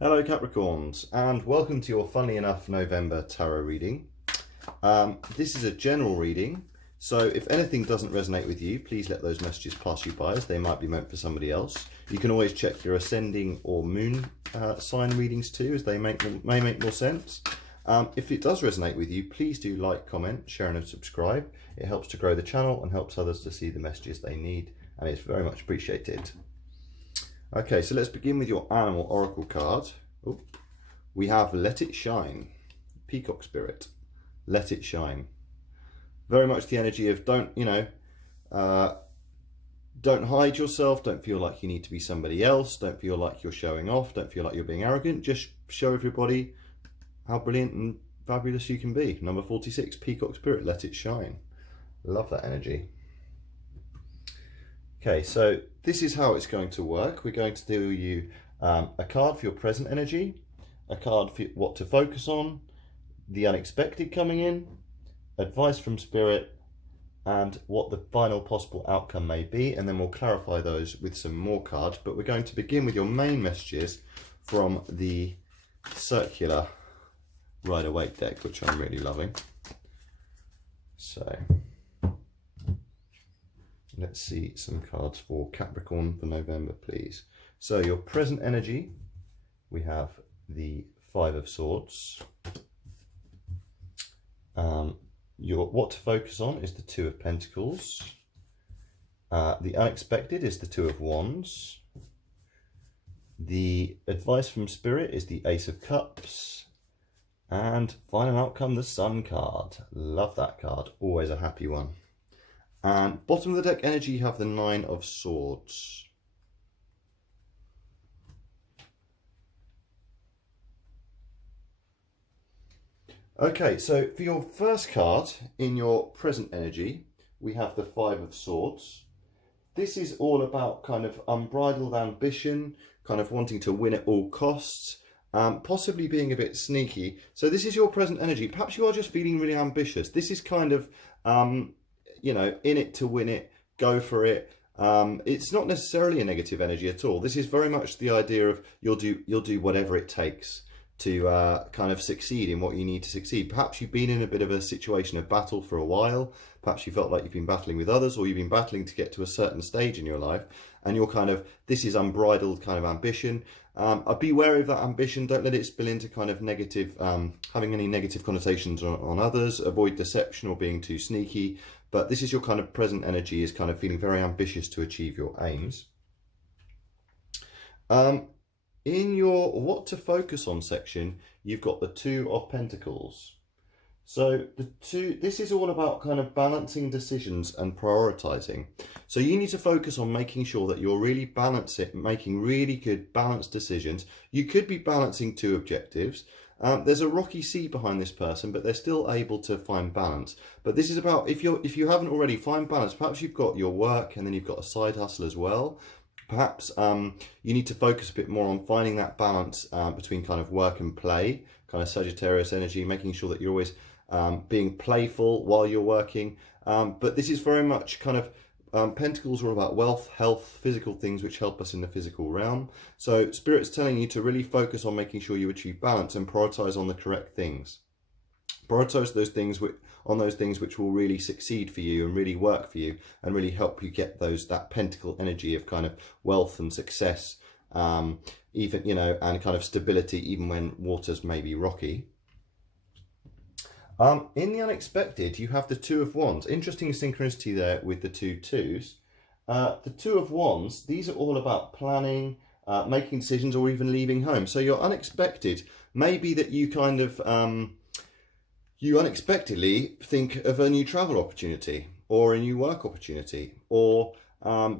Hello Capricorns, and welcome to your Funnily Enough November tarot reading. This is a general reading, so if anything doesn't resonate with you, please let those messages pass you by, as they might be meant for somebody else. You can always check your ascending or moon sign readings too, as they may make more sense. If it does resonate with you, please do like, comment, share and subscribe. It helps to grow the channel and helps others to see the messages they need, and it's very much appreciated. Okay, so let's begin with your animal oracle card. Oh, we have Let It Shine, Peacock Spirit. Let it shine. Very much the energy of don't hide yourself. Don't feel like you need to be somebody else. Don't feel like you're showing off. Don't feel like you're being arrogant. Just show everybody how brilliant and fabulous you can be. Number 46, Peacock Spirit, Let It Shine. Love that energy. Okay, so this is how it's going to work. We're going to do you a card for your present energy, a card for what to focus on, the unexpected coming in, advice from Spirit, and what the final possible outcome may be, and then we'll clarify those with some more cards. But we're going to begin with your main messages from the circular Rider-Waite deck, which I'm really loving. So let's see some cards for Capricorn for November, please. So your present energy, we have the Five of Swords. Your what to focus on is the Two of Pentacles. The unexpected is the Two of Wands. The advice from Spirit is the Ace of Cups. And final outcome, the Sun card. Love that card, always a happy one. And bottom of the deck energy, you have the Nine of Swords. Okay, so for your first card in your present energy, we have the Five of Swords. This is all about kind of unbridled ambition, kind of wanting to win at all costs, possibly being a bit sneaky. So this is your present energy. Perhaps you are just feeling really ambitious. This is kind of in it to win it, go for it. It's not necessarily a negative energy at all. This is very much the idea of you'll do whatever it takes to kind of succeed in what you need to succeed. Perhaps you've been in a bit of a situation of battle for a while. Perhaps you felt like you've been battling with others, or you've been battling to get to a certain stage in your life, and you're kind of, this is unbridled kind of ambition. Be wary of that ambition. Don't let it spill into kind of negative, having any negative connotations on others. Avoid deception or being too sneaky. But this is your kind of present energy, is kind of feeling very ambitious to achieve your aims. In your what to focus on section, you've got the Two of Pentacles. So this is all about kind of balancing decisions and prioritizing. So you need to focus on making sure that you're really making really good balanced decisions. You could be balancing two objectives. There's a rocky sea behind this person, but they're still able to find balance. But this is about, if you haven't already, find balance. Perhaps you've got your work and then you've got a side hustle as well. Perhaps you need to focus a bit more on finding that balance between kind of work and play, kind of Sagittarius energy, making sure that you're always being playful while you're working. But this is very much kind of, Pentacles are all about wealth, health, physical things which help us in the physical realm. So Spirit's telling you to really focus on making sure you achieve balance and prioritize on the correct things. Prioritize those things which will really succeed for you and really work for you and really help you get that pentacle energy of kind of wealth and success, even, and kind of stability, even when waters may be rocky. In the unexpected, you have the Two of Wands. Interesting synchronicity there with the two twos. The Two of Wands, these are all about planning, making decisions, or even leaving home. So your unexpected may be that you kind of, you unexpectedly think of a new travel opportunity or a new work opportunity, or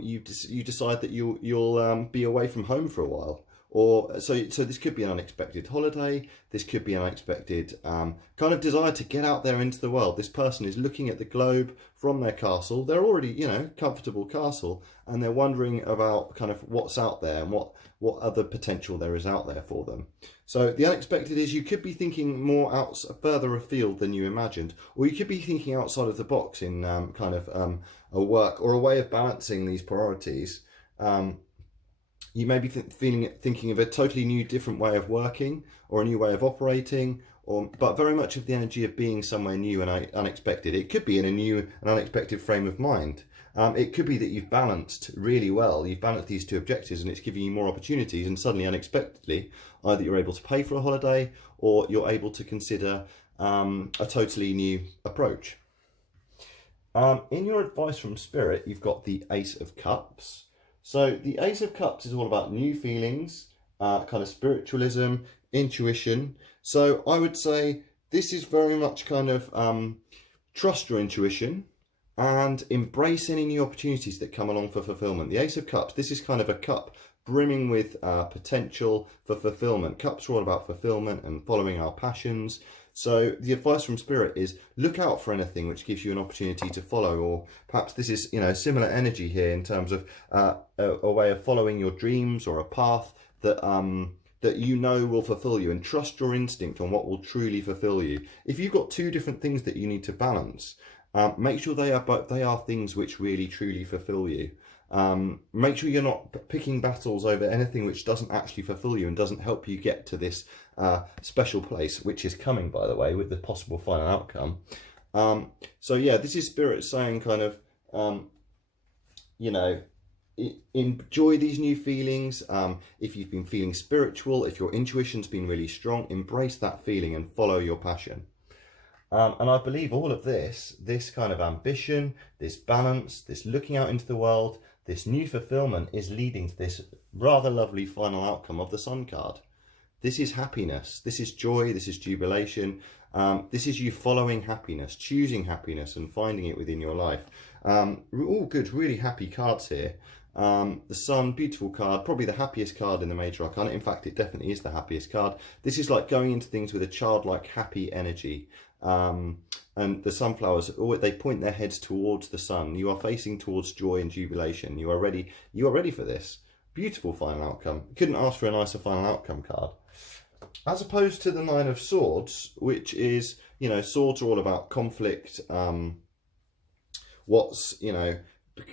you decide that you'll be away from home for a while. Or so this could be an unexpected holiday. This could be an unexpected kind of desire to get out there into the world. This person is looking at the globe from their castle. They're already, comfortable castle, and they're wondering about kind of what's out there and what other potential there is out there for them. So the unexpected is you could be thinking more further afield than you imagined, or you could be thinking outside of the box in kind of a work or a way of balancing these priorities. You may be thinking of a totally new, different way of working or a new way of operating, but very much of the energy of being somewhere new and unexpected. It could be in a new and unexpected frame of mind. It could be that you've balanced really well. You've balanced these two objectives and it's giving you more opportunities, and suddenly, unexpectedly, either you're able to pay for a holiday or you're able to consider a totally new approach. In your advice from Spirit, you've got the Ace of Cups. So the Ace of Cups is all about new feelings, kind of spiritualism, intuition. So I would say this is very much kind of trust your intuition and embrace any new opportunities that come along for fulfillment. The Ace of Cups, this is kind of a cup brimming with potential for fulfillment. Cups are all about fulfillment and following our passions. So the advice from Spirit is look out for anything which gives you an opportunity to follow, or perhaps this is, you know, similar energy here in terms of a way of following your dreams or a path that that you know will fulfill you, and trust your instinct on what will truly fulfill you. If you've got two different things that you need to balance, make sure they are things which really truly fulfill you. Make sure you're not picking battles over anything which doesn't actually fulfill you and doesn't help you get to this special place, which is coming, by the way, with the possible final outcome. So yeah, this is Spirit saying kind of, you know, enjoy these new feelings. If you've been feeling spiritual, if your intuition's been really strong, embrace that feeling and follow your passion. And I believe all of this kind of ambition, this balance, this looking out into the world, this new fulfillment is leading to this rather lovely final outcome of the Sun card. This is happiness, this is joy, this is jubilation. This is you following happiness, choosing happiness and finding it within your life. All good, really happy cards here. The Sun, beautiful card, probably the happiest card in the Major Arcana. In fact, it definitely is the happiest card. This is like going into things with a childlike, happy energy. And the sunflowers, they point their heads towards the sun. You are facing towards joy and jubilation. You are ready for this. Beautiful final outcome. Couldn't ask for a nicer final outcome card. As opposed to the Nine of Swords, which is, you know, swords are all about conflict. What's, you know,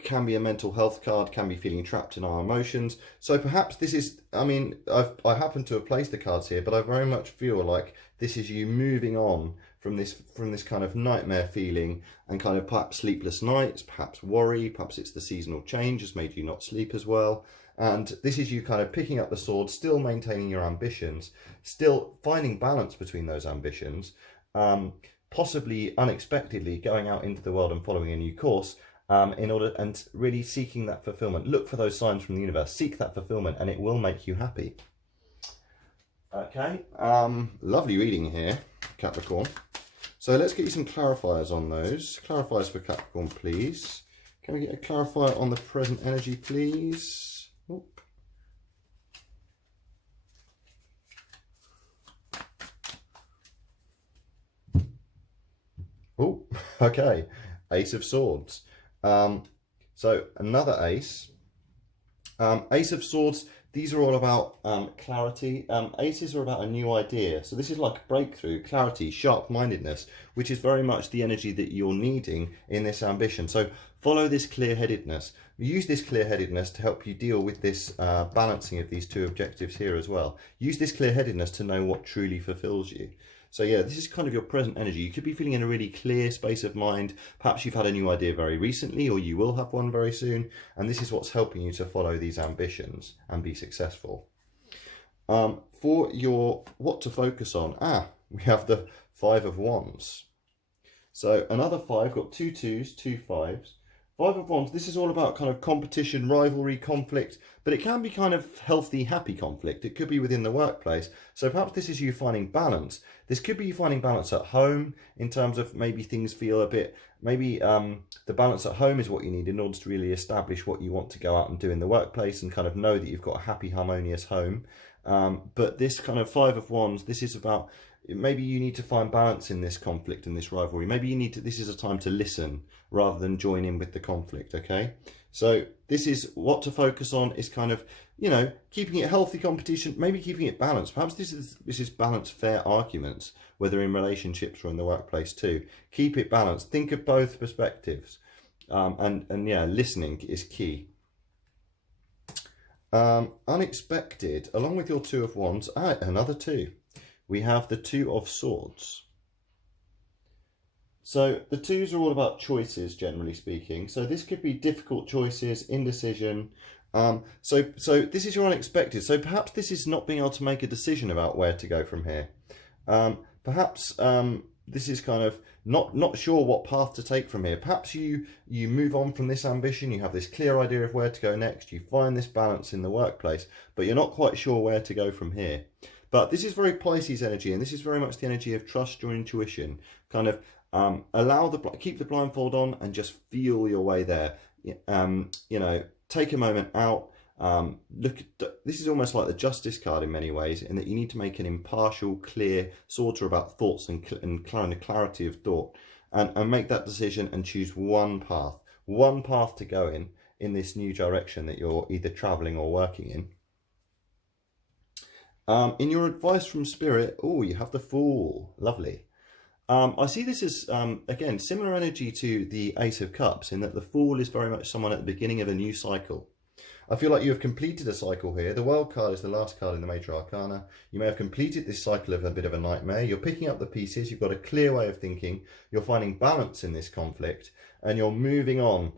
can be a mental health card, can be feeling trapped in our emotions. So perhaps this is, I mean, I happen to have placed the cards here, but I very much feel like this is you moving on from this kind of nightmare feeling and kind of perhaps sleepless nights, perhaps worry, perhaps it's the seasonal change has made you not sleep as well. And this is you kind of picking up the sword, still maintaining your ambitions, still finding balance between those ambitions, possibly unexpectedly going out into the world and following a new course, in order and really seeking that fulfillment. Look for those signs from the universe, seek that fulfillment, and it will make you happy. Okay, lovely reading here, Capricorn. So let's get you some clarifiers on those. Clarifiers for Capricorn, please. Can we get a clarifier on the present energy, please? Oop. Oh, okay. Ace of Swords. So another ace. Ace of Swords. These are all about clarity. Aces are about a new idea. So this is like breakthrough, clarity, sharp-mindedness, which is very much the energy that you're needing in this ambition. So follow this clear-headedness. Use this clear-headedness to help you deal with this balancing of these two objectives here as well. Use this clear-headedness to know what truly fulfills you. So yeah, this is kind of your present energy. You could be feeling in a really clear space of mind. Perhaps you've had a new idea very recently, or you will have one very soon. And this is what's helping you to follow these ambitions and be successful. For your what to focus on, we have the Five of Wands. So another five, got 2 2s, 2 5s. Five of Wands, this is all about kind of competition, rivalry, conflict, but it can be kind of healthy, happy conflict. It could be within the workplace. So perhaps this is you finding balance. This could be you finding balance at home in terms of maybe things feel a bit, maybe the balance at home is what you need in order to really establish what you want to go out and do in the workplace and kind of know that you've got a happy, harmonious home. But this kind of Five of Wands, this is about, maybe you need to find balance in this conflict and this rivalry. Maybe you need to, this is a time to listen rather than join in with the conflict, okay? So this is what to focus on, is kind of, you know, keeping it healthy competition, maybe keeping it balanced. Perhaps this is balanced, fair arguments, whether in relationships or in the workplace too. Keep it balanced. Think of both perspectives. And yeah, listening is key. Unexpected, along with your Two of Wands, another two. We have the Two of Swords. So the twos are all about choices, generally speaking. So this could be difficult choices, indecision. So this is your unexpected. So perhaps this is not being able to make a decision about where to go from here. Perhaps this is kind of not sure what path to take from here. Perhaps you move on from this ambition. You have this clear idea of where to go next. You find this balance in the workplace, but you're not quite sure where to go from here. But this is very Pisces energy, and this is very much the energy of trust your intuition. Kind of keep the blindfold on and just feel your way there. You know, take a moment out. This is almost like the Justice card in many ways, in that you need to make an impartial, clear, sorter about thoughts and kind of clarity of thought, and make that decision and choose one path to go in this new direction that you're either traveling or working in. In your advice from Spirit, you have the Fool. Lovely. I see this as, again, similar energy to the Ace of Cups, in that the Fool is very much someone at the beginning of a new cycle. I feel like you have completed a cycle here. The World card is the last card in the Major Arcana. You may have completed this cycle of a bit of a nightmare. You're picking up the pieces. You've got a clear way of thinking. You're finding balance in this conflict, and you're moving on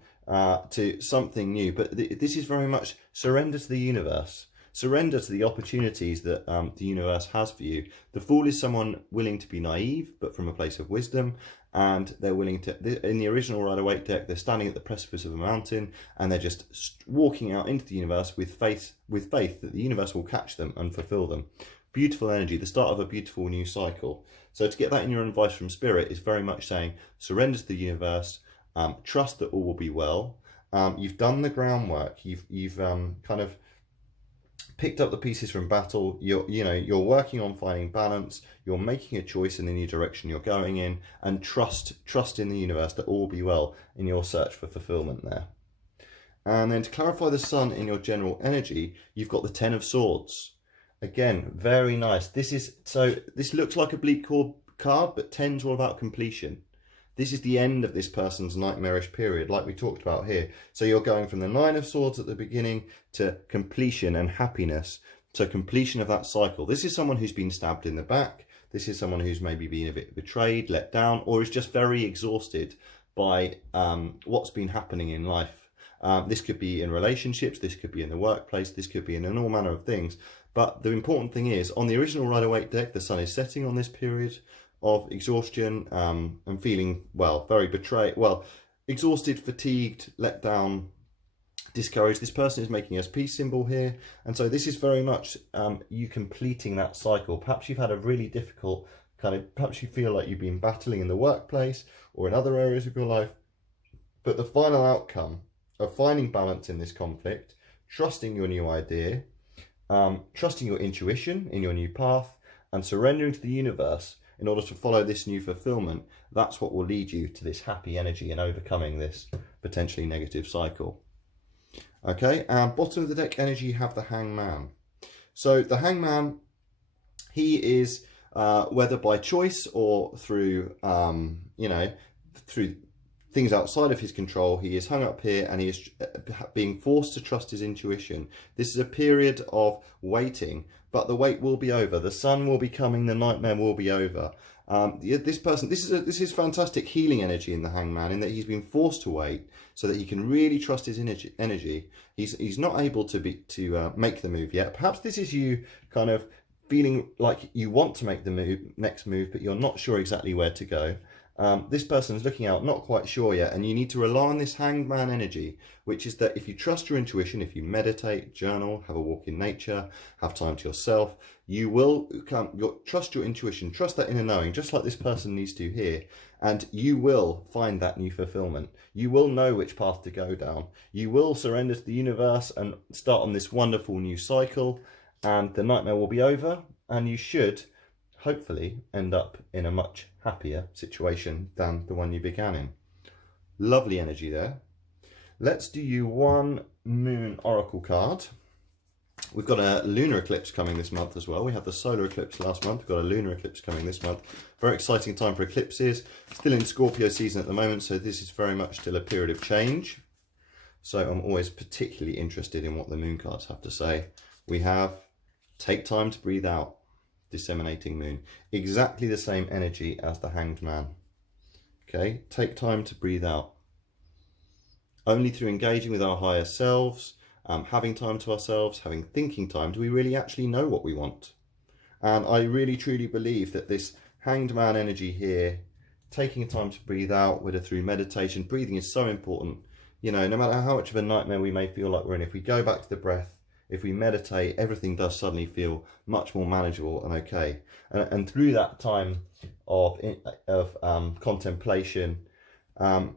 to something new. But this is very much surrender to the universe. Surrender to the opportunities that the universe has for you. The Fool is someone willing to be naive, but from a place of wisdom. And they're willing to, in the original Rider-Waite deck, they're standing at the precipice of a mountain, and they're just walking out into the universe with faith that the universe will catch them and fulfill them. Beautiful energy, the start of a beautiful new cycle. So to get that in your advice from Spirit is very much saying, surrender to the universe, trust that all will be well. You've done the groundwork. You've kind of picked up the pieces from battle. You're working on finding balance. You're making a choice in the new direction you're going in, and trust in the universe that all will be well in your search for fulfillment there. And then to clarify the Sun in your general energy, you've got the Ten of Swords. Again, very nice. This looks like a bleak card, but Ten's all about completion. This is the end of this person's nightmarish period, like we talked about here. So you're going from the Nine of Swords at the beginning to completion and happiness, to completion of that cycle. This is someone who's been stabbed in the back. This is someone who's maybe been a bit betrayed, let down, or is just very exhausted by what's been happening in life. This could be in relationships, this could be in the workplace, this could be in all manner of things. But the important thing is, on the original Rider-Waite deck, the Sun is setting on this period of exhaustion and feeling, very betrayed, exhausted, fatigued, let down, discouraged. This person is making a peace symbol here. And so this is very much you completing that cycle. Perhaps you've had a really difficult perhaps you feel like you've been battling in the workplace or in other areas of your life. But the final outcome of finding balance in this conflict, trusting your new idea, trusting your intuition in your new path, and surrendering to the universe in order to follow this new fulfillment, that's what will lead you to this happy energy and overcoming this potentially negative cycle. Okay, and bottom of the deck energy, you have the Hangman. So the Hangman, he is, whether by choice or through, through things outside of his control, he is hung up here and he is being forced to trust his intuition. This is a period of waiting, but the wait will be over. The sun will be coming, the nightmare will be over. This person, this is fantastic healing energy in the Hangman, in that he's been forced to wait so that he can really trust his energy. He's not able to make the move yet. Perhaps this is you kind of feeling like you want to make the next move, but you're not sure exactly where to go. This person is looking out, not quite sure yet, and you need to rely on this Hangman energy, which is that if you trust your intuition, if you meditate, journal, have a walk in nature, have time to yourself, you will trust your intuition, trust that inner knowing, just like this person needs to here, and you will find that new fulfillment. You will know which path to go down. You will surrender to the universe and start on this wonderful new cycle, and the nightmare will be over, and you should hopefully end up in a much happier situation than the one you began in. Lovely energy there. Let's do you one moon oracle card. We've got a lunar eclipse coming this month as well. We had the solar eclipse last month. We've got a lunar eclipse coming this month. Very exciting time for eclipses. Still in Scorpio season at the moment, so this is very much still a period of change. So I'm always particularly interested in what the moon cards have to say. We have take time to breathe out, disseminating moon. Exactly the same energy as the Hanged Man. Okay, take time to breathe out. Only through engaging with our higher selves, having time to ourselves, having thinking time, do we really actually know what we want. And I really truly believe that this Hanged Man energy here, taking time to breathe out, whether through meditation, breathing is so important. You know, no matter how much of a nightmare we may feel like we're in, if we go back to the breath, if we meditate, everything does suddenly feel much more manageable and okay. And through that time of contemplation,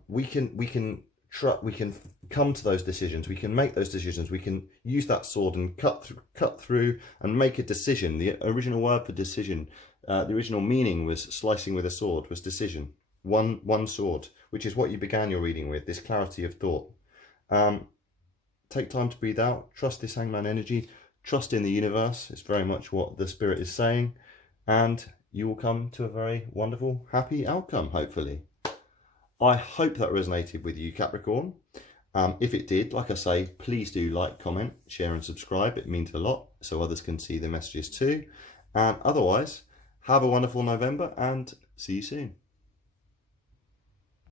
we can come to those decisions. We can make those decisions. We can use that sword and cut through and make a decision. The original word for decision, the original meaning was slicing with a sword, was decision. One sword, which is what you began your reading with, this clarity of thought. Take time to breathe out, trust this Hangman energy, trust in the universe. It's very much what the spirit is saying, and you will come to a very wonderful, happy outcome, hopefully. I hope that resonated with you, Capricorn. If it did, like I say, please do like, comment, share and subscribe. It means a lot so others can see the messages too. And otherwise, have a wonderful November and see you soon.